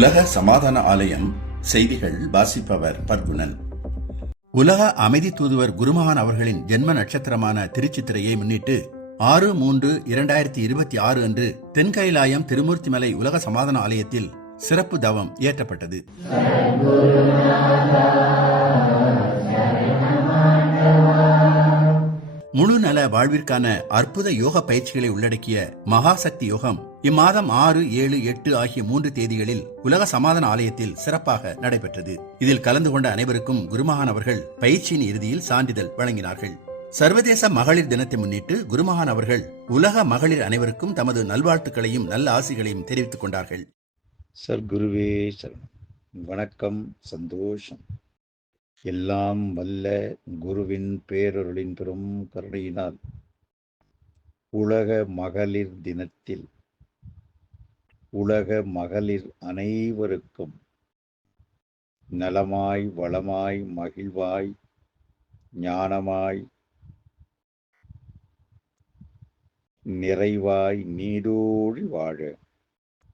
உலக சமாதான ஆலயம் செய்திகள் வாசிப்பவர் பர்குணன். உலக அமைதி தூதுவர் குருமகான் அவர்களின் ஜென்ம நட்சத்திரமான திருச்சித்திரையை முன்னிட்டு 6/3/2026 அன்று தென்கைலாயம் திருமூர்த்திமலை உலக சமாதான ஆலயத்தில் சிறப்பு தவம் இயற்றப்பட்டது. முழு நல வாழ்விற்கான அற்புத யோக பயிற்சிகளை உள்ளடக்கிய மகாசக்தி யோகம் இம்மாதம் 6, 7, 8 ஆகிய 3 தேதிகளில் உலக சமாதான ஆலயத்தில் சிறப்பாக நடைபெற்றது. இதில் கலந்து கொண்ட அனைவருக்கும் குருமகான் அவர்கள் பயிற்சியின் இறுதியில் சான்றிதழ் வழங்கினார்கள். சர்வதேச மகளிர் தினத்தை முன்னிட்டு குருமகான் அவர்கள் உலக மகளிர் அனைவருக்கும் தமது நல்வாழ்த்துக்களையும் நல்ல ஆசிகளையும் தெரிவித்துக் கொண்டார்கள். சர்க்குருவே சரணம். வணக்கம், சந்தோஷம். எல்லாம் வல்ல குருவின் பேரருளின் பெரும் கருணையினால் உலக மகளிர் தினத்தில் உலக மகளிர் அனைவருக்கும் நலமாய், வளமாய், மகிழ்வாய், ஞானமாய், நிறைவாய், நீடோழி வாழ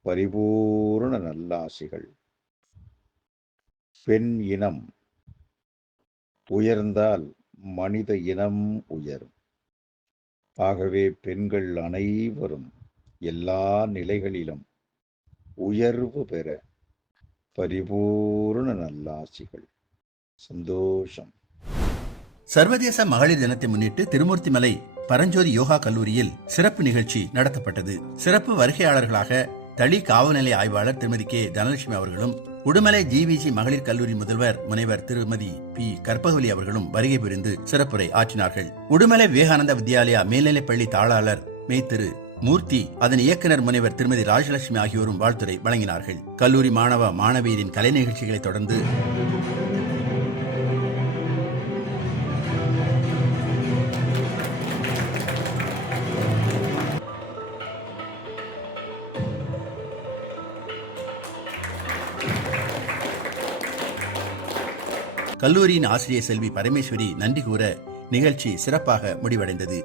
பரிபூர்ண நல்லாசிகள். பெண் இனம் உயர்ந்தால் மனித இனம் உயரும். ஆகவே பெண்கள் அனைவரும் எல்லா நிலைகளிலும் உயர்வு பெற பரிபூர்ண நல்லாசிகள். சந்தோஷம். சர்வதேச மகளிர் தினத்தை முன்னிட்டு திருமூர்த்திமலை பரஞ்சோதி யோகா கல்லூரியில் சிறப்பு நிகழ்ச்சி நடத்தப்பட்டது. சிறப்பு வருகையாளர்களாக தளி காவல்நிலைய ஆய்வாளர் திருமதி கே தனலட்சுமி அவர்களும், உடுமலை ஜிவிஜி மகளிர் கல்லூரி முதல்வர் முனைவர் திருமதி பி கற்பகவலி அவர்களும் வருகை புரிந்து சிறப்புரை ஆற்றினார்கள். உடுமலை விவேகானந்தா வித்யாலயா மேல்நிலைப்பள்ளி தாளாளர் மெய்திரு மூர்த்தி, அதன் இயக்குநர் முனைவர் திருமதி ராஜலட்சுமி ஆகியோரும் வாழ்த்துரை வழங்கினார்கள். கல்லூரி மாணவ மாணவியரின் கலை நிகழ்ச்சிகளை தொடர்ந்து கல்லூரியின் ஆசிரியர் செல்வி பரமேஸ்வரி நன்றி கூற நிகழ்ச்சி சிறப்பாக முடிவடைந்தது.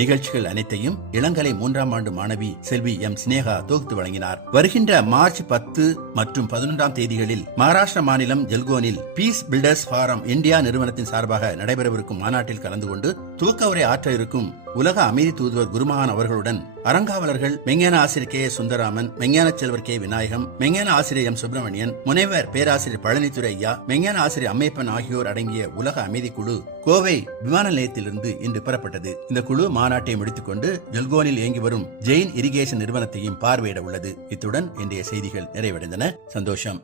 நிகழ்ச்சிகள் அனைத்தையும் இளங்கலை 3ஆம் ஆண்டு மாணவி செல்வி எம் சினேகா தொகுத்து வழங்கினார். வருகின்ற மார்ச் 10 மற்றும் 11ஆம் தேதிகளில் மகாராஷ்டிரா மாநிலம் ஜல்கோனில் பீஸ் பில்டர்ஸ் ஃபாரம் இந்தியா நிறுவனத்தின் சார்பாக நடைபெறவிருக்கும் மாநாட்டில் கலந்து கொண்டு துவக்க உரை ஆற்ற இருக்கும் உலக அமைதி தூதுவர் குருமகான் அவர்களுடன் அறங்காவலர்கள் மெஞ்ஞான ஆசிரியர் கே சுந்தராமன், மெஞ்ஞான செல்வர் கே விநாயகம், மெஞ்ஞான ஆசிரியர் எம் சுப்பிரமணியன், முனைவர் பேராசிரியர் பழனித்துறை ஐயா, மெஞ்ஞான ஆசிரியர் அம்மையப்பன் ஆகியோர் அடங்கிய உலக அமைதி குழு கோவை விமான நிலையத்திலிருந்து இன்று புறப்பட்டது. இந்த குழு மாநாட்டை முடித்துக் கொண்டு ஜல்கோனில் இயங்கி வரும் ஜெயின் இரிகேஷன் நிறுவனத்தையும் பார்வையிட உள்ளது. இத்துடன் இன்றைய செய்திகள் நிறைவடைந்தன. சந்தோஷம்.